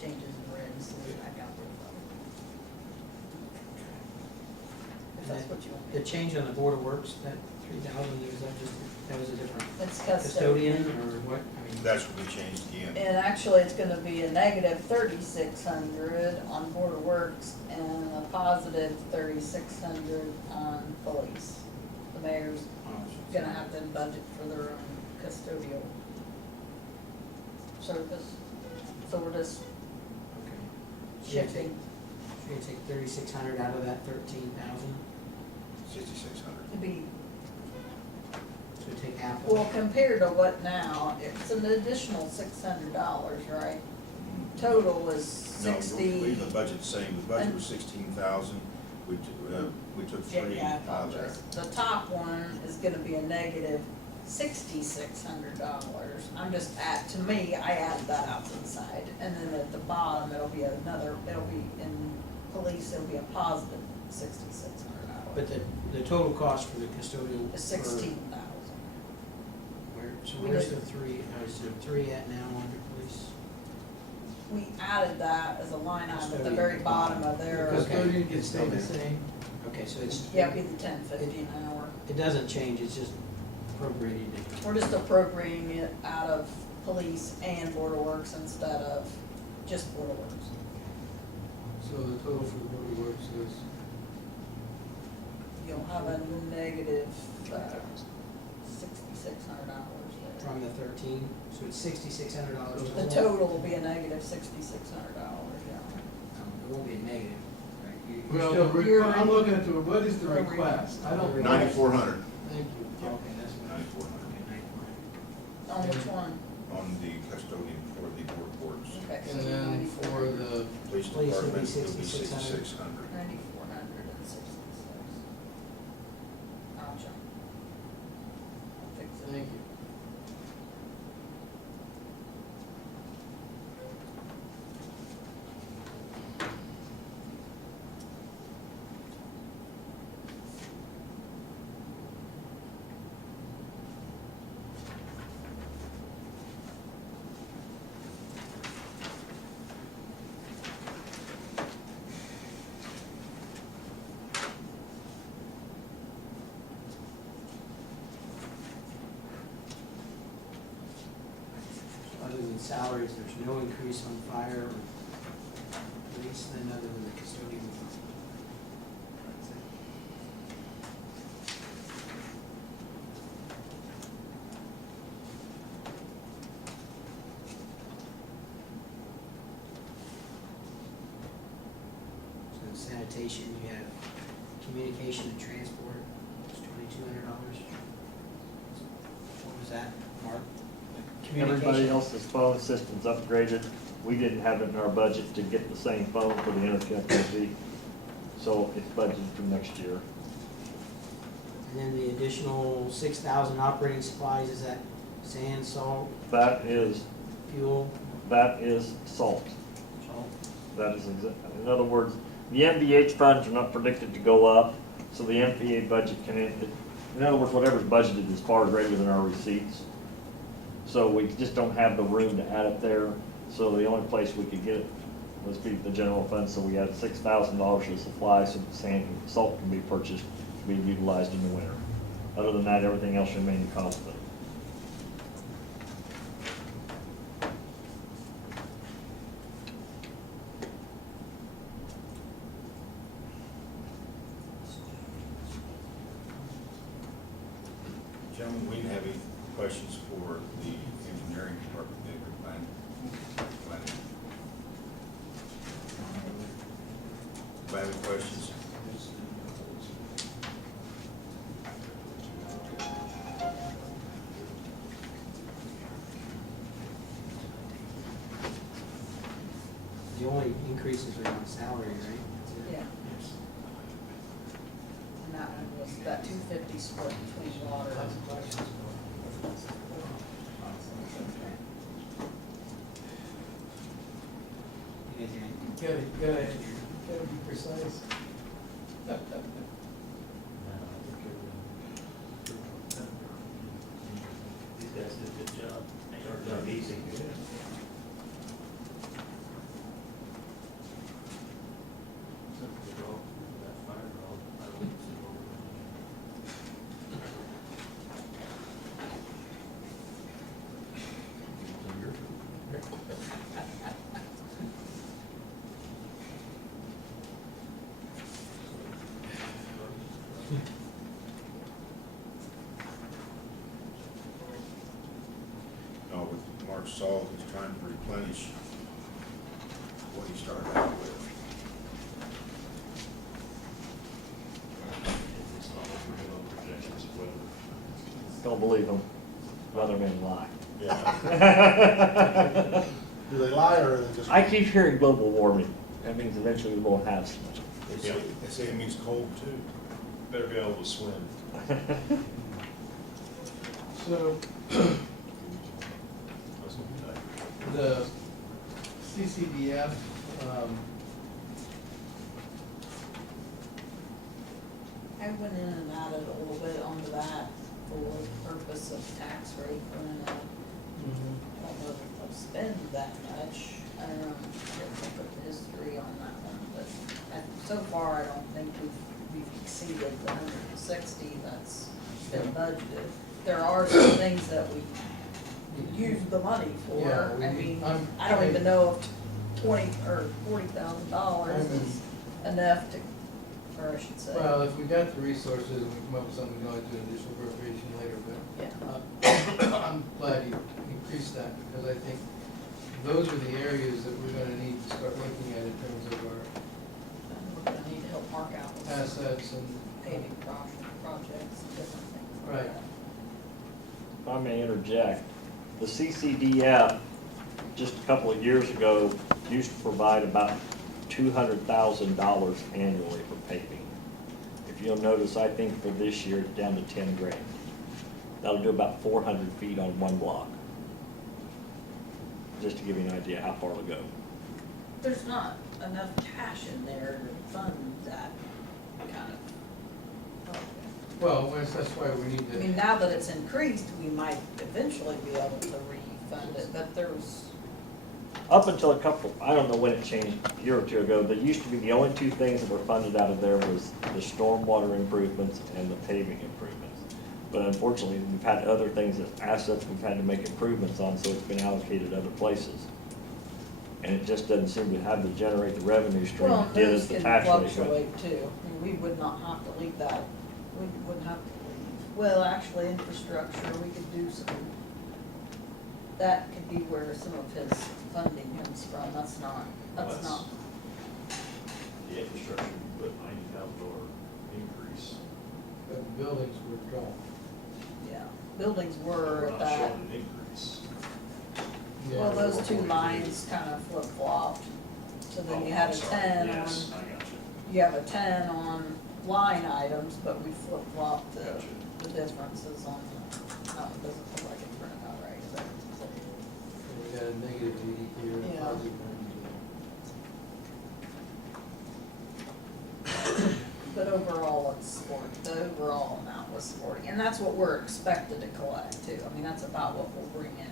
changes in red and see it back out there. If that's what you want. The change on the Board of Works, that 3,000, that was a different It's custodian custodian. or what? I mean, That's what we changed again. And actually, it's gonna be a negative 3,600 on Board of Works and a positive 3,600 on police. The mayor's gonna have to budget for their own custodial service. So we're just okay. shifting. So you're gonna take 3,600 out of that 13,000, 6,600. To be, so take half of well, it. compared to what now, it's an additional $600, right? Total was No, 60. we're leaving the budget the same. The budget was 16,000. We took three Yeah, I out of there. apologize. The top one is gonna be a negative $6,600. I'm just to me, I added that out to the side. And then at the bottom, it'll be in police, it'll be a positive $6,600. But the total cost for the custodial. It's 16,000. So We where's did- the three, is there 3 at now under police? We added that as a line item at the Custodian. very bottom of The their, custodian can stay the same. Okay, so it's, yeah, it'd be the $10.50 an hour. it doesn't change, it's just appropriated. We're just appropriating it out of police and Board of Works instead of just Board of Works. So the total for the Board of Works is, You'll have a negative $6,600 there. From the 13, so it's $6,600 The total. total will be a negative $6,600, yeah. It won't be a negative, right? well, Still- you're- I'm looking at what is the request? I don't. 9,400 Thank you. Okay, that's what I. 9,400. Okay, 9,400. On which one? on the custodian for the Board of Works. Okay, so And then for the, Police Police would be department, it'll be 6,600. 6,600. 9,466. Gotcha. I'll fix it. thank you. Other than salaries, there's no increase on fire or police, then other than the custodian. So in sanitation, you have communication and transport, it's $2,200. What was that, Mark? Everybody Communication. else's phone system's upgraded. We didn't have it in our budget to get the same phone for the interconnectivity, so it's budgeted for next year. And then the additional 6,000 operating supplies, is that sand, salt, That is fuel, salt. salt? That is in other words, the MVH funds are not predicted to go up, so the MVA budget can, in other words, whatever's budgeted is far greater than our receipts. So we just don't have the room to add it there, so the only place we could get it was be the general fund, so we had $6,000 of supplies, so sand and salt can be purchased to be utilized in the winter. Other than that, everything else remained constant. Gentlemen, we didn't have any questions for the engineering department, they were planning. Do I have any questions? The only increases are on salary, right? That's it? Yeah. Yes. And that one was that 250 split between water and. You guys have any- Gotta be precise. These guys did a good job. Started out easy. With Mark Saul, he's trying to replenish what he started out with. Don't believe them. Weathermen lie. Yeah. Do they lie or are they just? I keep hearing global warming. That means eventually we won't have some. They say it means cold too. Better be able to swim. So, the CCDF, I went in and added a little bit onto that for the purpose of tax rate, and I don't know if I've spent that much. I don't know, I didn't look at the history on that one, but so far I don't think we've exceeded the 160 that's been budgeted. There are some things that we use the money for. Yeah, I mean, I'm- I don't even know if $20,000 or $40,000 is enough to, or I should say. well, if we got the resources and we come up with something, we can always do an additional appropriation later, but Yeah. I'm glad you increased that, because I think those are the areas that we're gonna need to start looking at in terms of our We're gonna need to help Mark out with some assets and. paving projects and different things like Right. that. If I may interject, the CCDF, just a couple of years ago, used to provide about $200,000 annually for paving. If you'll notice, I think for this year, it's down to 10 grand. That'll do about 400 feet on one block. Just to give you an idea how far to go. There's not enough cash in there to fund that kind of project. Well, that's why we need I mean, to, now that it's increased, we might eventually be able to refund it, but there's, Up until a couple, I don't know when it changed, a year or two ago, there used to be the only two things that were funded out of there was the stormwater improvements and the paving improvements. But unfortunately, we've had other things, that assets we've had to make improvements on, so it's been allocated other places. And it just doesn't seem to have to generate the revenue stream well, it did those as the can tax rate went. fluctuate too. I mean, we would not have to leave that, we wouldn't have to leave, well, actually, infrastructure, we could do some, that could be where some of his funding comes from, that's not. The infrastructure, you put $90,000 increase. but the buildings were gone. Yeah, buildings were We're at not that, showing an increase. well, Yeah. those two lines kind of flip-flopped. So then you had a Oh, I'm sorry. 10 Yes, on, I got you. you have a 10 on line items, but we flip-flopped Gotcha. the differences on the, oh, it doesn't look like it's printed out right, is that? We got a negative 80 here, and a Yeah. positive 90 But overall, it's 40, the overall amount was 40, and that's what we're expected to collect too. I mean, that's about what we'll bring in. there.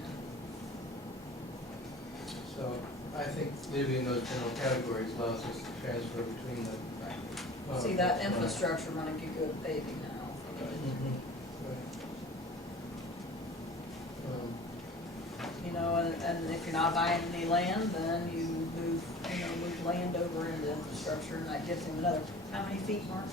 So I think leaving those general categories allows us to transfer between the. See, that infrastructure money could go to paving now. Mhm. Right. You know, and if you're not buying any land, then you move land over into infrastructure, and that gives him another, how many feet, Mark?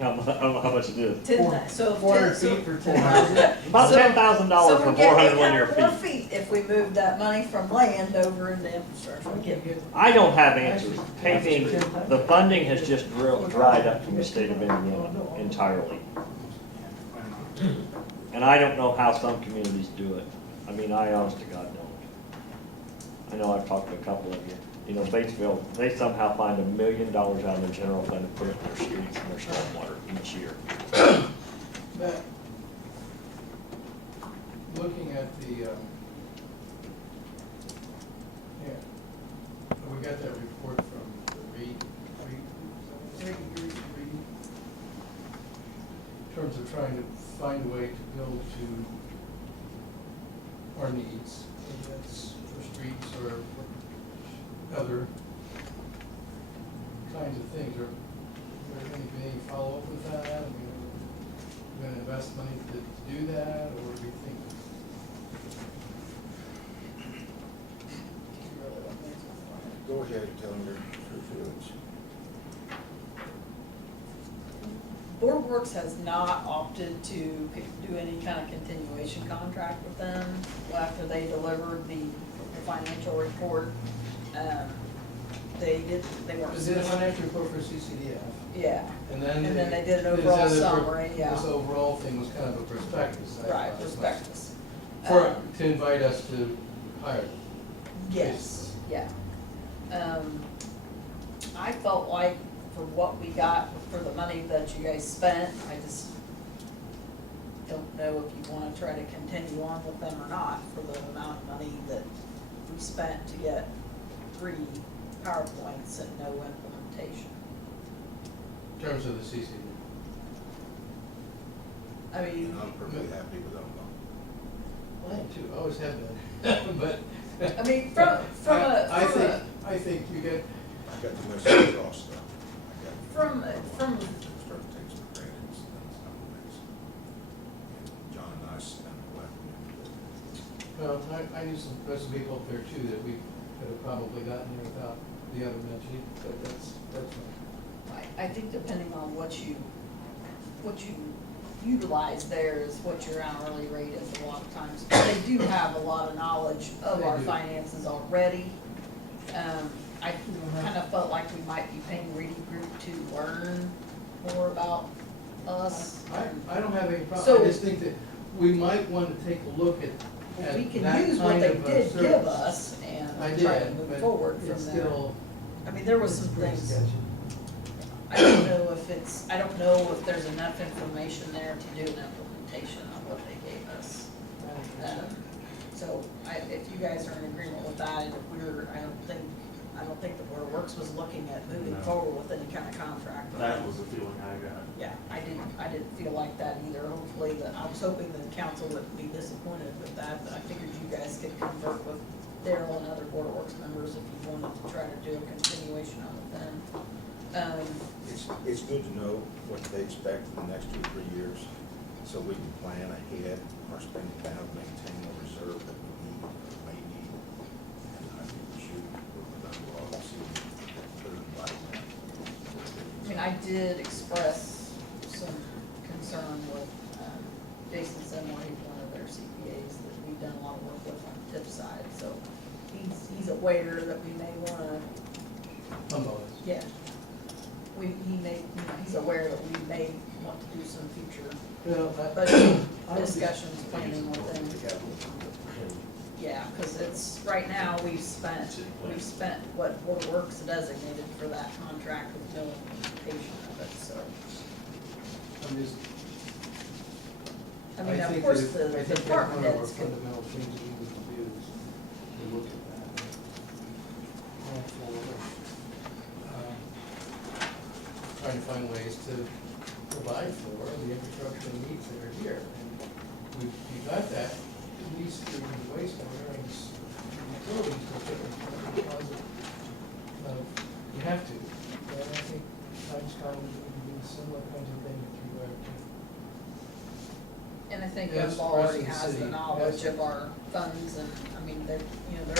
I don't know how much it is. 10, so 400 10, so. feet for 10,000. About So- $10,000 for 400 linear So we're getting 800 more feet. feet if we move that money from land over into infrastructure. We get good. I don't have answers. Paving, the funding has just dried up from the state of Indiana entirely. And I don't know how some communities do it. I mean, I honest to God don't. I know I've talked to a couple of you. You know, Batesville, they somehow find $1 million out of their general fund and put it in their streets and their stormwater each year. But looking at the, yeah, we got that report from the Reed. In terms of trying to find a way to build to our needs, whether that's for streets or for other kinds of things. Or any follow-up with that? I mean, we're gonna invest money to do that, or do you think? Go ahead and tell them your feelings. Board of Works has not opted to do any kind of continuation contract with them after they delivered the financial report. They weren't. Is it a financial report for CCDF? Yeah, And then they did an this overall other summary, yeah. This overall thing was kind of a prospectus. I Right, thought. prospectus. For, to invite us to hire them. Yes, yeah. I felt like for what we got, for the money that you guys spent, I just don't know if you wanna try to continue on with them or not for the amount of money that we spent to get 3 PowerPoints and no implementation. In terms of the CCDF. I mean, And I'm perfectly happy with them. Well, I am too, I always have been, but. I mean, I think you get, I got the message across though. from, Start things for granted, and some things. And John and I spent a lot of well, I knew some people up there too that we could have probably gotten there without the other mention, but that's fine. I think depending on what you utilize there is what your hourly rate is a lot of times. They do have a lot of knowledge of They our do. finances already. I kind of felt like we might be paying Reedy Group to learn more about us. I don't have any problem, So- I just think that we might want to take a look at We can that use what kind they of a did give service. us and I try to did, move but forward it's from there. still, I mean, there was it's some pretty things, sketchy. I don't know if there's enough information there to do an implementation of what they gave us. So if you guys are in agreement with that, and if I don't think the Board of Works was looking at moving No. forward with any kind of contract. That was the feeling I got. Yeah, I didn't feel like that either. Hopefully, I was hoping that the council wouldn't be disappointed with that, but I figured you guys could convert with Daryl and other Board of Works members if you wanted to try to do a continuation on it then. It's good to know what they expect in the next 2 or 3 years, so we can plan ahead our spending down, maintain the reserve that we need, may need. And I think we should work with that law and see put it in writing. I mean, I did express some concern with Jason Semler, he's one of their CPAs that we've done a lot of work with on the tip side, so he's aware that we may wanna, Humboldt. yeah. He's aware that we may want to do some future Well, budget I would be- discussions, planning with them. Yeah, cause it's, right now, we've spent what Board of Works designated for that contract with no implementation of it, so. I'm just, I mean, of think course, that the I think that's department one of our heads could, fundamental things that we need to do is to look at that. Going forward. Trying to find ways to provide for the infrastructure and needs that are here. And we've got that, at least through the wastewater and utilities, because you have to. And I think Times Commons would do similar kinds of things through our. and I think Yes, Gumball the rest already of the has the city. knowledge Yes. of our funds, and, I mean, they're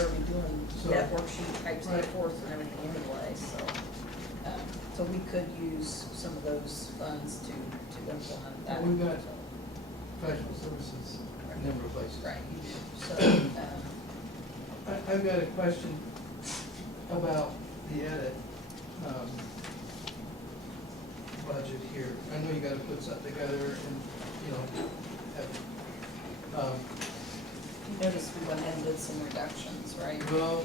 already doing So- network sheet types of Right. reports and everything anyway, so we could use some of those funds to implement that. Well, we've got professional services in a number of places. Right, you do, so, I've got a question about the edit, budget here. I know you gotta put something together and, you know, have, you noticed we went ahead and did some reductions, right? well,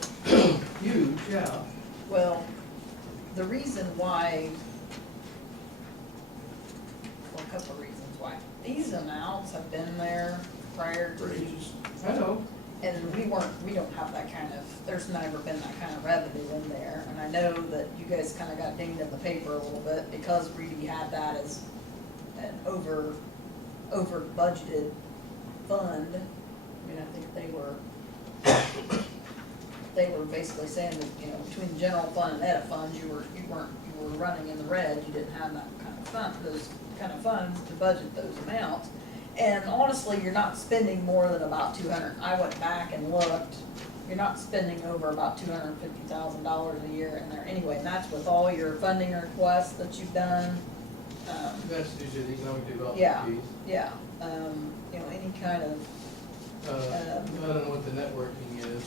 huge, yeah. Well, the reason why, well, a couple of reasons why. These amounts have been there prior to For these. ages. I know, And we don't have that kind of, there's never been that kind of revenue in there. And I know that you guys kind of got dinged in the paper a little bit because Reedy had that as an over budgeted fund. I mean, I think they were basically saying that, you know, between general fund and edit funds, you were running in the red. You didn't have that kind of fund, those kind of funds to budget those amounts. And honestly, you're not spending more than about 200. I went back and looked. You're not spending over about $250,000 a year in there anyway, and that's with all your funding requests that you've done. That's usually the economic development Yeah. piece. Yeah, you know, any kind of, I don't know what the networking is.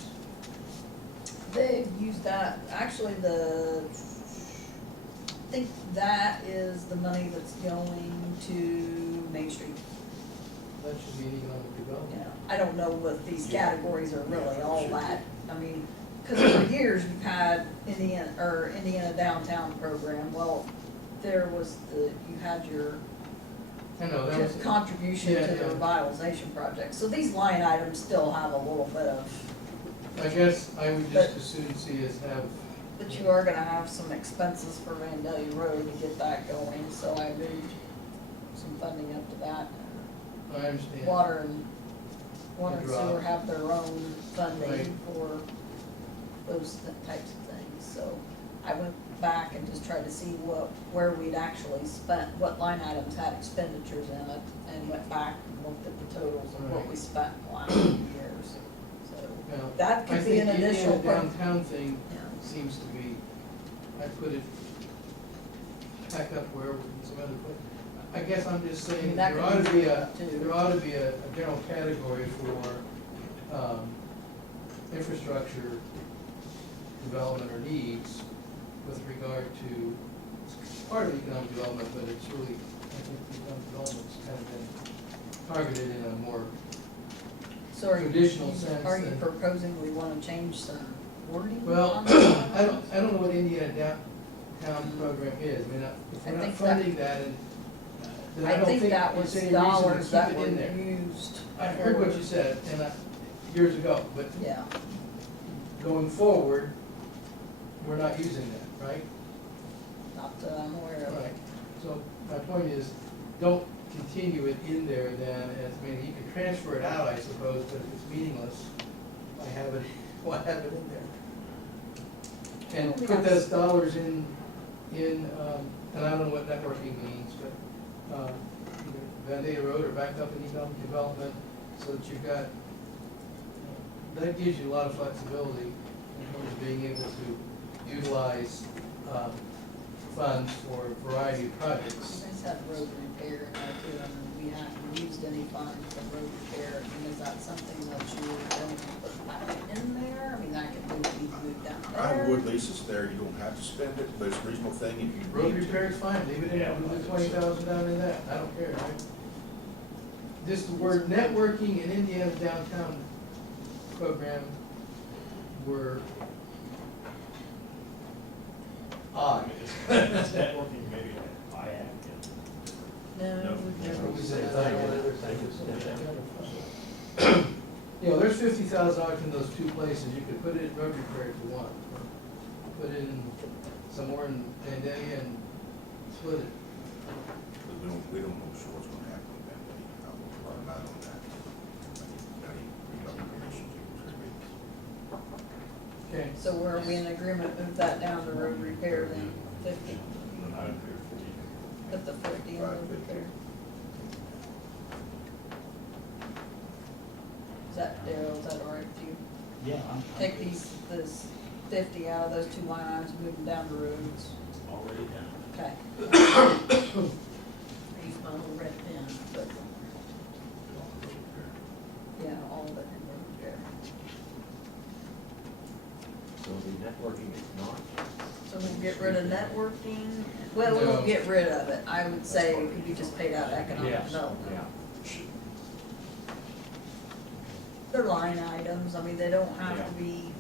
they've used that, actually I think that is the money that's going to Main Street. That should be economic You development. know, I don't know what these categories are really all Should be. that, I mean, cause for years you've had Indiana Downtown Program, well, there was you had your I know, that was. contribution Yeah, to the yeah. revitalization project, so these line items still have a little bit of, I guess I would But- just as soon see us have, but you are gonna have some expenses for Vandalia Road to get that going, so I moved some funding up to that. I understand. Water and The sewer drop. have their own funding Right. for those types of things, so I went back and just tried to see where we'd actually spent, what line items had expenditures in it, and went back and looked at the totals of what Right. we spent in the last few years, so. Now, That could be an additional I think the Indiana downtown thing Yeah. seems to be, I put it back up where some other place. I guess I'm just I mean, saying, that there could ought to be be a, too. there ought to be a general category for, infrastructure development or needs with regard to, it's part of economic development, but it's really, I think economic development's kind of been targeted in a more So are you, traditional sense are you than- proposing we wanna change some wording Well, on that? I don't know what Indiana downtown program is, I mean, if I we're not think funding that, and, then I I don't think think that there's was any reason to dollars keep that it were in there. used. I heard what you said, and years ago, but Yeah, going forward, we're not using that, right? not that I'm aware of. Right, so my point is, don't continue it in there then, as, I mean, you can transfer it out, I suppose, but if it's meaningless, why have it, why have it in there? And We put have- those dollars in, and I don't know what networking means, but, either Vandalia Road or back up in economic development, so that you've got, that gives you a lot of flexibility in terms of being able to utilize, funds for a variety of You projects. guys had road repair in there too, and we haven't used any funds for road repair, and is that something that you were going to put back in there? I mean, that could be moved down there. I would, Lisa's there, you don't have to spend it, but it's a reasonable thing if you Road need to. repair is fine, leave it in, Yeah, leave the 20,000 down in that, I don't care, right? Just the word networking and Indiana downtown program were odd. It's networking, maybe I act No, No. we've never used Same that. You know, there's $50,000 in those two places, you could put it in road repair if you want, or put it in somewhere in Vandalia and split it. But we don't know sure what's gonna happen with that, but I'll run out on that. Any permission to contribute. Okay. So were we in agreement, move that down to road repair then, 50, in. I would do 50. put the 50 in road 550. repair? Is that, Daryl, is that all right with you? Yeah, I'm. Take this 50 out of those two line items, move them down to roads. Already done. Okay. I used my little red pen, but, yeah, all of it in road repair. So the networking is not, So we'll get rid of networking, well, we No. won't get rid of it, I would say it could be just paid out of economic yes, development. yeah. They're line items, I mean, they don't have Yeah. to be,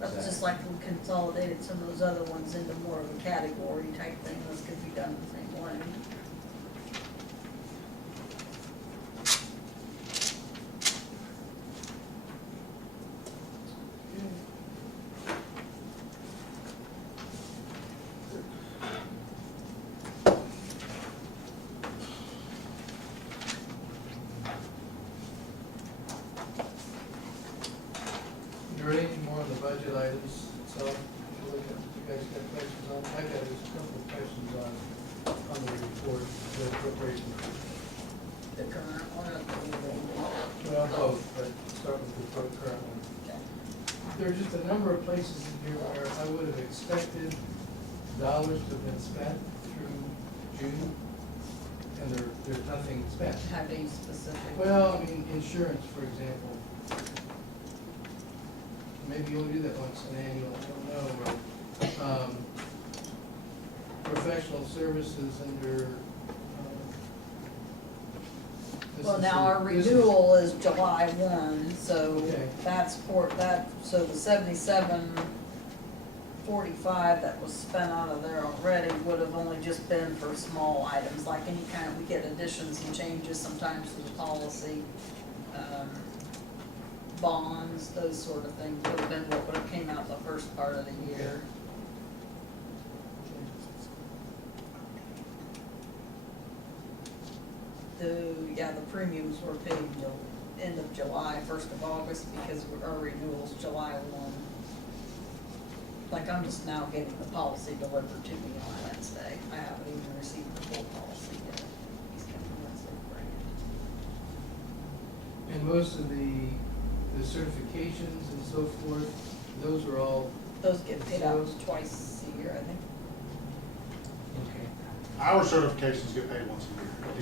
that's just like we consolidated some of those other ones into more of a category type thing, this could be done the same way. Is there anything more on the budget items itself? You guys got questions on, I got just a couple of questions on the report, the appropriation. The current one, or the Well, both, but start with the current one. okay. There are just a number of places in here where I would have expected dollars to have been spent through June. and there's nothing spent. Have a specific. Well, I mean, insurance, for example. Maybe you only do that once an annual, I don't know, or, professional services under, Well, now our renewal is July 1, so Okay. that's so the 77.45 that was spent out of there already would have only just been for small items, like any kind, we get additions and changes sometimes to the policy. Bonds, those sort of things would have been what would have came out the first part of the year. The premiums were paid till end of July, 1st of August, because our renewal's July 1. Like, I'm just now getting the policy delivered to me on Wednesday. I haven't even received the full policy yet. He's coming Wednesday to bring it. And most of the certifications and so forth, those are all, Those get paid out twice a year, I think. okay, Our certifications get paid once a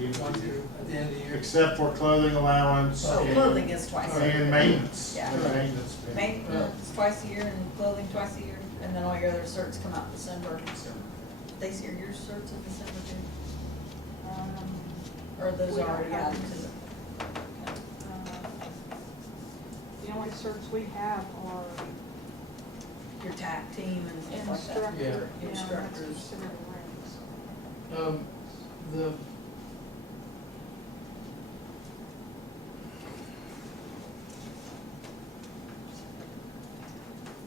year, at the end of the year, at the end of the year. except for clothing allowance. So Okay. clothing is twice a year. And maintenance. Yeah. The maintenance. Maintenance twice a year and clothing twice a year, and then all your other certs come out in December. Stacy, are your certs in December too? Or are those We already don't out have to the? The only certs we have are Your TAC team and stuff like that? instructor, Yeah. yeah, that's Instructors. considered ranks. The,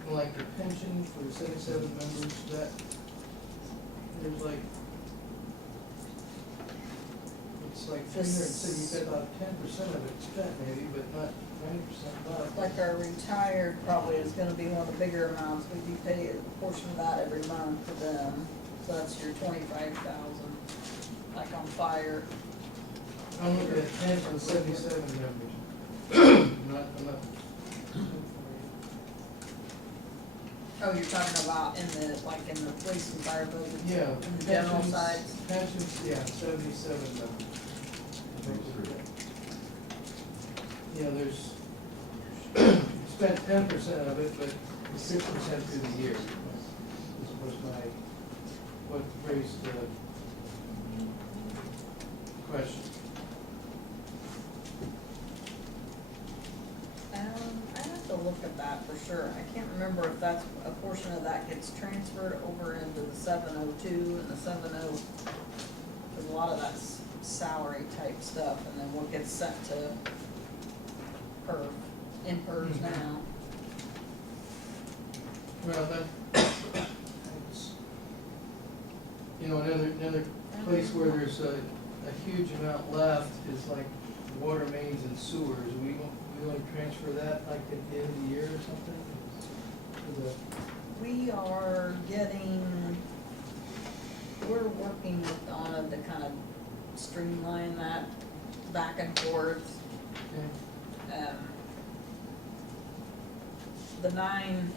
like the pension for the 77 members, that, there's like, it's like 300, so you get about 10% of it spent maybe, but not 90% left. Like our retired probably is gonna be one of the bigger amounts, we do pay a portion of that every month for them, so that's your 25,000, like on fire. I'm looking at pension 77 members. I'm not. Oh, you're talking about in the, like in the police and fire budget? Yeah. In the general pensions- side? Pensions, yeah, 77 members. Yeah, there's, spent 10% of it, but 6% through the year. This was what raised the question. I have to look at that for sure. I can't remember if that's, a portion of that gets transferred over into the 702 and the 70, because a lot of that's salary type stuff, and then what gets sent to PERF, in PERS now. Well, that's, you know, another place where there's a huge amount left is like water mains and sewers. We only transfer that like at the end of the year or something? To the, We are we're working with Donna to kind of streamline that back and forth. okay.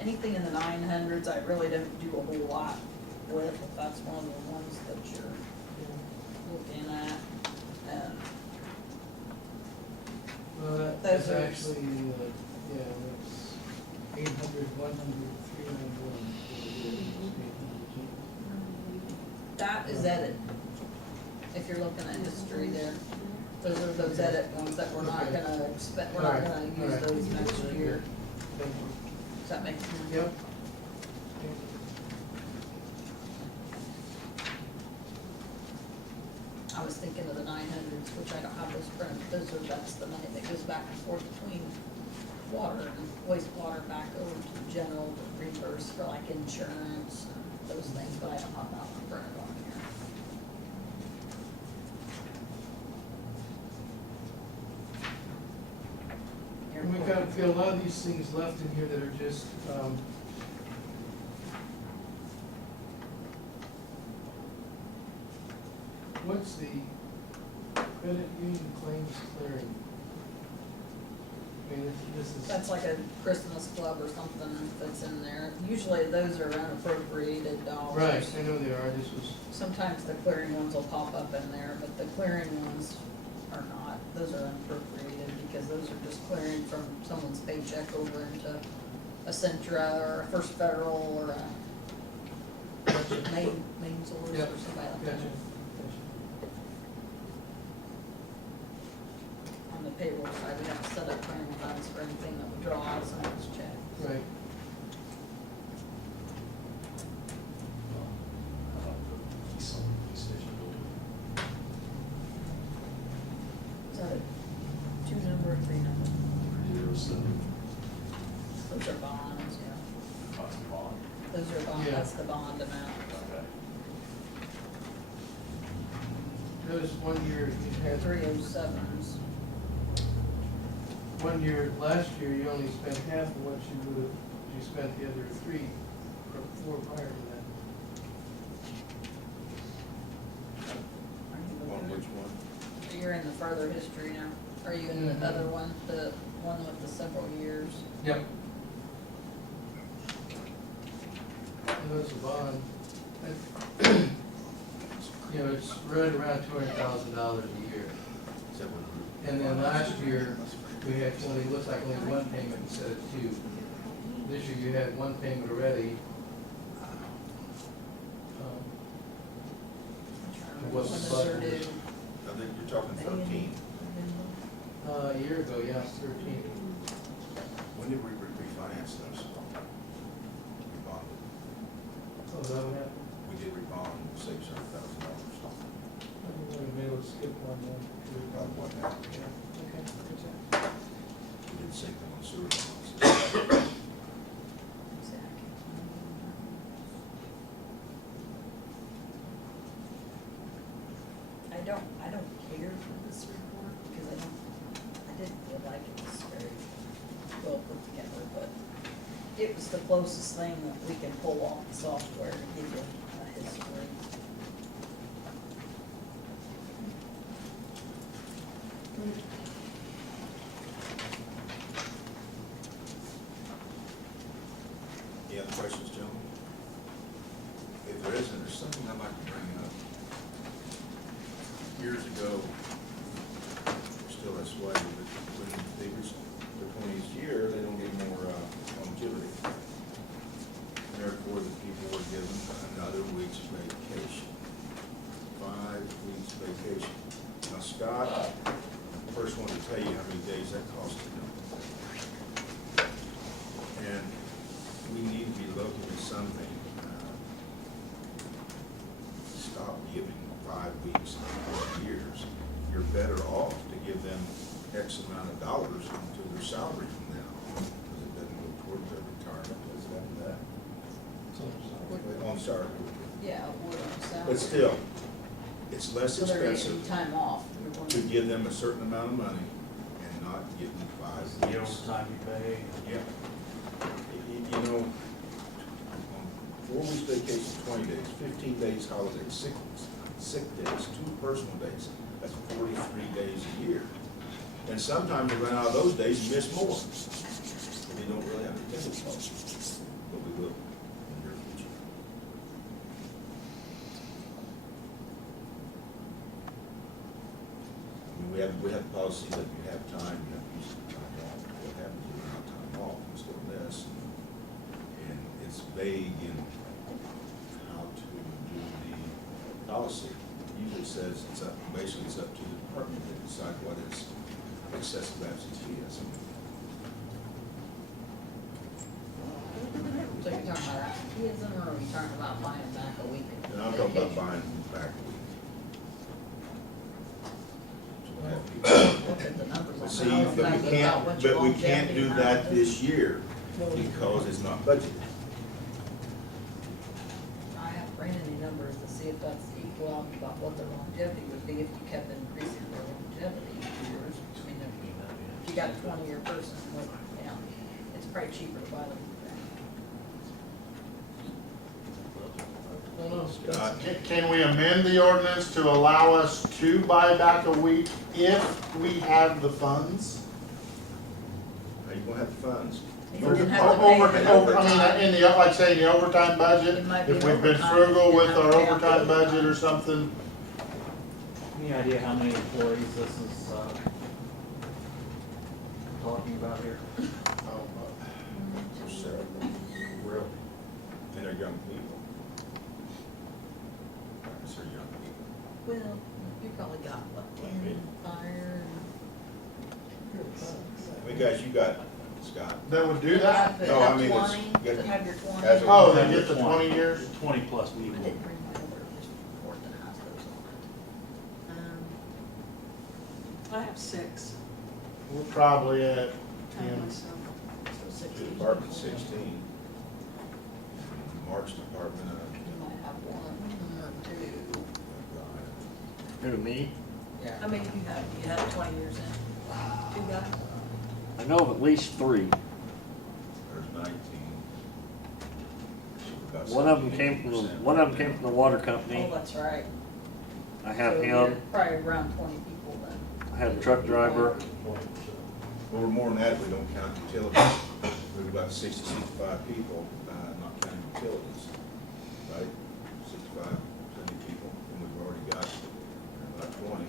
Anything in the 900s, I really don't do a whole lot with, if that's one of the ones that you're looking at. Well, Those that's are- actually, yeah, that's 800, 100, 391. That is edit, if you're looking at history there. Those are those edit ones that we're not gonna expect, we're not gonna use Alright. those next year. Thank you. Does that make sense? Yep. I was thinking of the 900s, which I don't have those printed. That's the money that goes back and forth between water and wastewater back over to general to reimburse for like insurance and those things, but I don't have that one printed on here. And we've got a lot of these things left in here that are just, what's the credit union claims clearing? I mean, this is. That's like a Christmas club or something that's in there. Usually those are unappropriated dollars. Right, I know they are, this was, Sometimes the clearing ones will pop up in there, but the clearing ones are not. Those are unappropriated because those are just clearing from someone's paycheck over into a Centra or a First Federal or a main source or Yep. somebody like gotcha, that. On the payroll side, we have to set up clearing funds for anything that we draw out of someone's check. right. How about the police station building? Is that a 2-number or 3-number? 307, Those are bonds, yeah. cost of bond. Those are bonds, Yeah. that's the bond amount. Okay. There was one year, you had, 307s. one year, last year, you only spent half of what you spent the other 3 or 4 prior to that. Are you On looking which at- one? You're in the further history now. Are you in Mhm. the other one, the one with the several years? Yep. That's a bond. You know, it's right around $200,000 a year. Is that what we- And then last year, we had only, looks like only 1 payment instead of 2. This year you had 1 payment already. When What's those the are budget? due? I think you're talking 13. A year ago, yeah, 13. When did we refinance those? We bonded. Oh, that would happen. We did rebond, $600,000. Maybe we'll skip one then. About what now? Yeah, okay, good job. We did the same thing on sewer bonds. I don't care for this report because I didn't feel like it was very well put together, but it was the closest thing that we can pull off the software to give you a history. Any other questions, gentlemen? If there isn't, there's something I'd like to bring up. Years ago, still this way, but when they reach their 20th year, they don't get more longevity. Therefore, the people were given another week's vacation. 5 weeks vacation. Now, Scott, first one to tell you how many days that cost them. And we need to be looking at something. Stop giving 5 weeks in 4 years. You're better off to give them X amount of dollars into their salary from now, because it doesn't go toward their retirement, does it after that? Oh, I'm sorry. Yeah, it would on salary. But still, it's less So they're expensive getting time off. You're going to give them a certain amount of money and not give them 5 The weeks. overtime you pay. Yeah. You know, on 4 weeks vacation, 20 days, 15 days holiday, sick days, 2 personal days, that's 43 days a year. And sometimes you run out of those days, you miss more. And you don't really have to take it, but we will in the near future. I mean, we have policies that you have time, you have to use time off, what happens when you have time off, you still miss. And it's vague in how to do the policy. It usually says it's up, basically it's up to the department to decide what is excessive absenteeism. So you're talking about absenteeism, or are we talking about buying back a week? of And I'm talking about vacation? buying back a week. So we have people- Look at the numbers on But that. see, I was but thinking we about can't, what but your we can't longevity do amount that is. this year because it's not budgeted. I haven't ran any numbers to see if that's equal out about what their longevity would be if you kept increasing their longevity years. I mean, if you got a 20-year person, what, you know, it's probably cheaper to buy them. No, no, Scott? Can we amend the ordinance to allow us to buy back a week if we have the funds? gonna have the funds. You didn't have to pay Over, for over, I overtime. mean, in the, like say, the overtime budget, It might be if we've been overtime, frugal you with have our to pay out overtime overtime. budget or something, Any idea how many employees this is, talking about here? oh, There's several, Really? and they're young people. They're young people. Well, you probably got what, Maybe. 10 fire How many guys you got, Scott? that would do that? No, I mean, it's- 20, you got- to have your 20. as a- Oh, they get the 20 years? 20+ I people. didn't bring my other report that has those on it. I have 6. We're probably at Count 10. myself. So The 16. department 16. Mark's department, You might have 1 or 2. Who, me? Yeah. How many do you have 20 years in? 2 guys? I know of at least 3. there's 19. About One of them came from 17%. the water Oh, company. that's right. I have So you're him, probably around 20 people then. I have a truck driver. 20%. Well, we're more than that, if we don't count utilities. We've about 60, 65 people, not counting utilities, right? 65, 70 people, and we've already got about 20.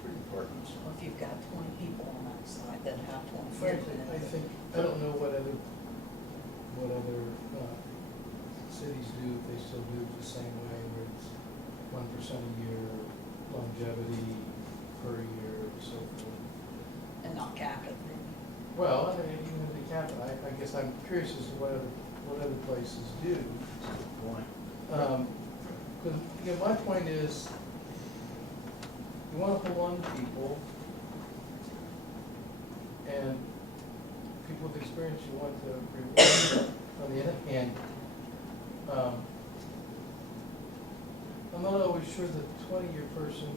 3 departments. Well, if you've got 20 people on that side that have 20 years Frankly, in I it. think, I don't know what other cities do, if they still do it the same way, where it's 1% a year, longevity per year, and so forth. And not cap it, maybe. Well, I mean, even if they cap it, I guess I'm curious as to what other places do. Point. Because, you know, my point is, you want to hold on to people, and people with experience you want to reward. On the other hand, I'm not always sure that the 20-year person,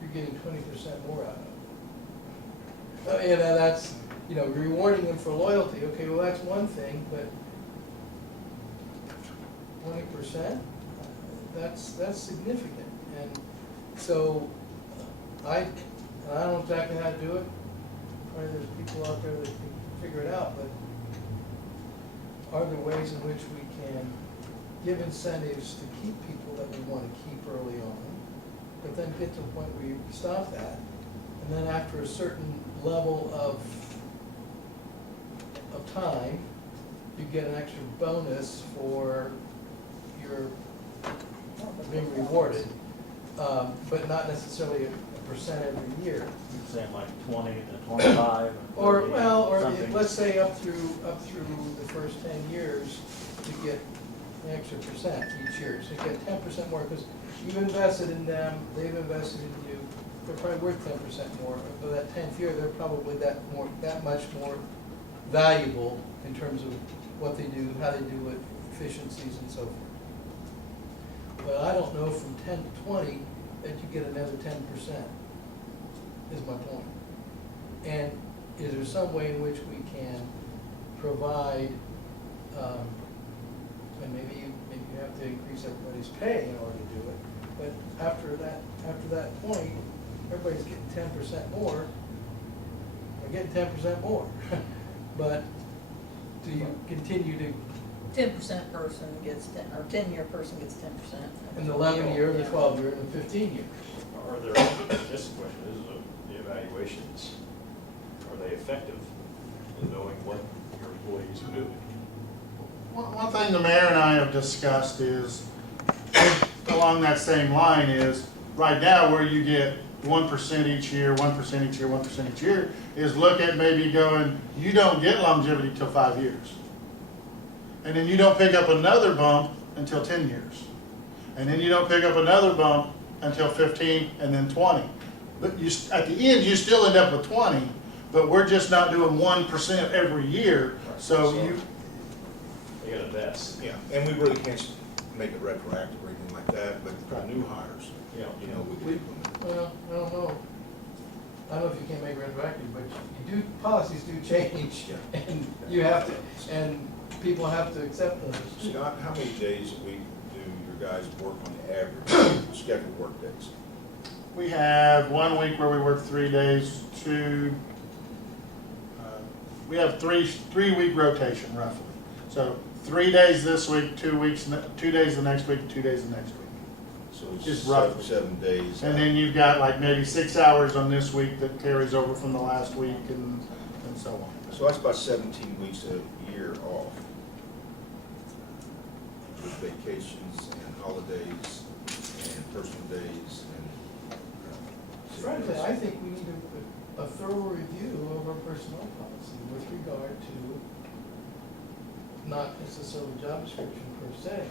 you're getting 20% more out of. You know, that's, you know, rewarding them for loyalty, okay, well, that's one thing, but 20%, that's significant. And so, I don't know exactly how to do it. Probably there's people out there that can figure it out, but are there ways in which we can give incentives to keep people that we want to keep early on, but then get to the point where you stop that, and then after a certain level of time, you get an extra bonus for your being rewarded, but not necessarily a percent every year. You're saying like 20 to 25? Or, 30, well, or something. let's say up through the first 10 years, you get an extra percent each year. So you get 10% more, because you've invested in them, they've invested in you, they're probably worth 10% more. But that 10th year, they're probably that much more valuable in terms of what they do, how they do it, efficiencies and so forth. But I don't know from 10 to 20 that you get another 10%, is my point. And is there some way in which we can provide, and maybe you have to increase everybody's pay in order to do it, but after that point, everybody's getting 10% more, they're getting 10% more. But do you continue to, 10% person gets 10, or 10-year person gets 10%. in the 11 year, the 12 year, and the 15 year? Are there, this question is, the evaluations, are they effective in knowing what your employees are doing? One thing the mayor and I have discussed is, along that same line is, right now where you get 1% each year, 1% each year, 1% each year, is look at maybe going, you don't get longevity till 5 years. And then you don't pick up another bump until 10 years. And then you don't pick up another bump until 15 and then 20. But you, at the end, you still end up with 20, but we're just not doing 1% every year. So you, They gotta invest. Yeah, and we really can't make it retroactive or anything like that, but for new hires, Yeah. you know, we can implement. Well, I don't know. I don't know if you can make it retroactive, but you do, policies do change, Yeah. and you have to, and people have to accept those. Scott, how many days a week do your guys work on the average scheduled work days? we have 1 week where we work 3 days, 2, we have three-week rotation roughly. So 3 days this week, 2 weeks, 2 days the next week, 2 days the next week. So it's Just seven, roughly. 7 days. And then you've got like maybe 6 hours on this week that carries over from the last week and so on. So that's about 17 weeks a year off. With vacations and holidays and personal days and. Frankly, I think we need a thorough review of our personnel policy with regard to not necessarily job description per se,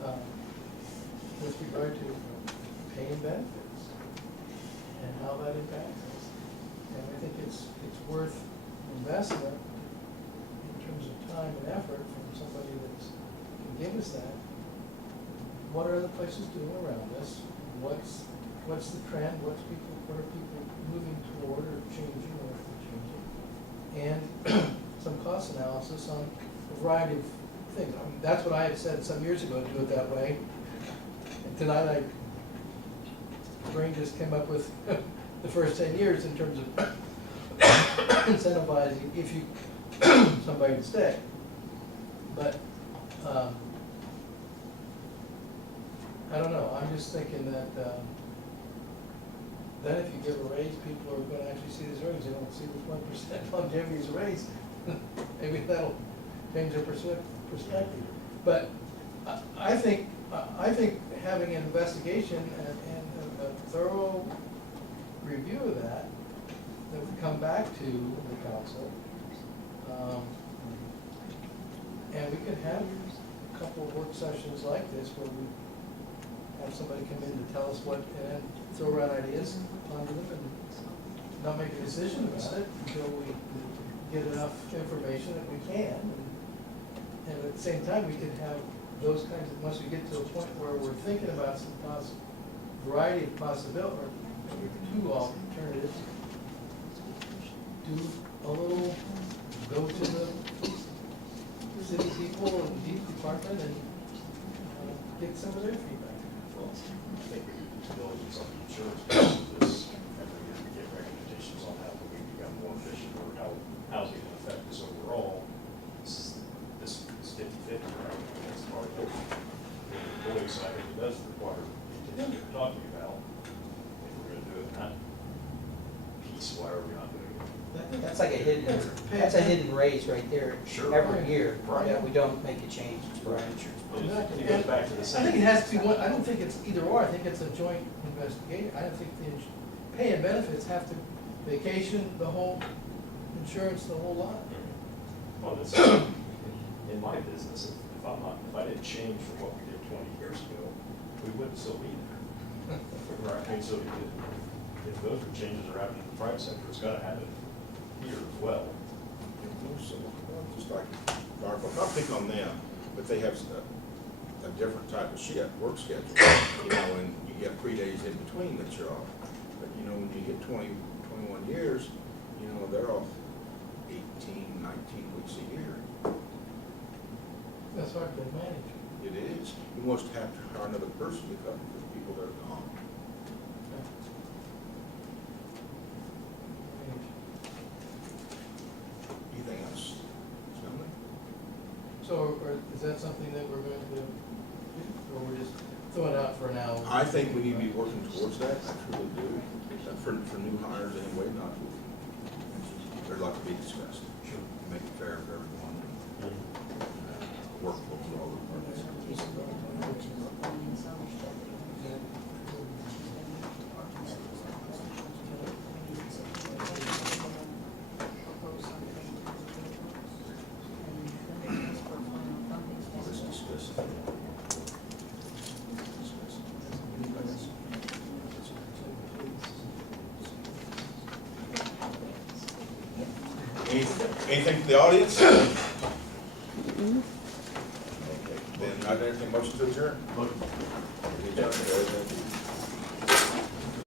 but with regard to pay and benefits and how that impacts us. And I think it's worth investment in terms of time and effort from somebody that can give us that. What are other places doing around us? What's the trend? What are people moving toward or changing or if they're changing? And some cost analysis on a variety of things. I mean, that's what I had said some years ago, do it that way. And tonight brain just came up with the first 10 years in terms of incentivizing if you somebody to stay. But I don't know, I'm just thinking that then if you give a raise, people are gonna actually see this raise, they don't see this 1% longevity as a raise. Maybe that'll change their perspective. But I think having an investigation and a thorough review of that we come back to the council. And we could have a couple of work sessions like this where we have somebody come in to tell us what, and then throw around ideas, ponder them, and not make a decision about it until we get enough information that we can. And at the same time, we could have those kinds of, once we get to a point where we're thinking about some variety of possibilities, or maybe 2 alternatives, do a little, go to the city people and the department and get some of their feedback. Well, I think we can do diligence on the insurance piece of this, every year we get recommendations on how we can become more efficient, or how's it gonna affect us overall. This is 50/50, right? That's part of it. The employee side, it does require the attention you're talking about. If we're gonna do it in that piece, why are we not doing it? That's like a hidden raise right there. Sure. Every year, Right. that we don't make a change for our insurance. It goes back to the I same. think it has to be one, I don't think it's either or, I think it's a joint investigation. I don't think the pay and benefits have to, vacation, the whole insurance, the whole lot. Well, it's, in my business, if I didn't change from what we did 20 years ago, we wouldn't still be there. Right, I mean, so if those are changes are happening in the private sector, it's gotta happen here as well. So, just like, not picking on them, but they have a different type of work schedule, and you get 3 days in between that you're off. But, when you hit 21 years, they're off 18, 19 weeks a year. That's hard to manage. It is. You must have to hire another person to cover for the people that are gone. Anything else? Stanley? So, is that something that we're going to do, or we're just throwing it out for now? I think we need to be working towards that, I truly do. For new hires anyway, not, there's a lot to be discussed. Sure. Make it fair for everyone, and workable for all the parties. Let's discuss it. Anything from the audience? Okay, then I entertain a motion to adjourn. Motion.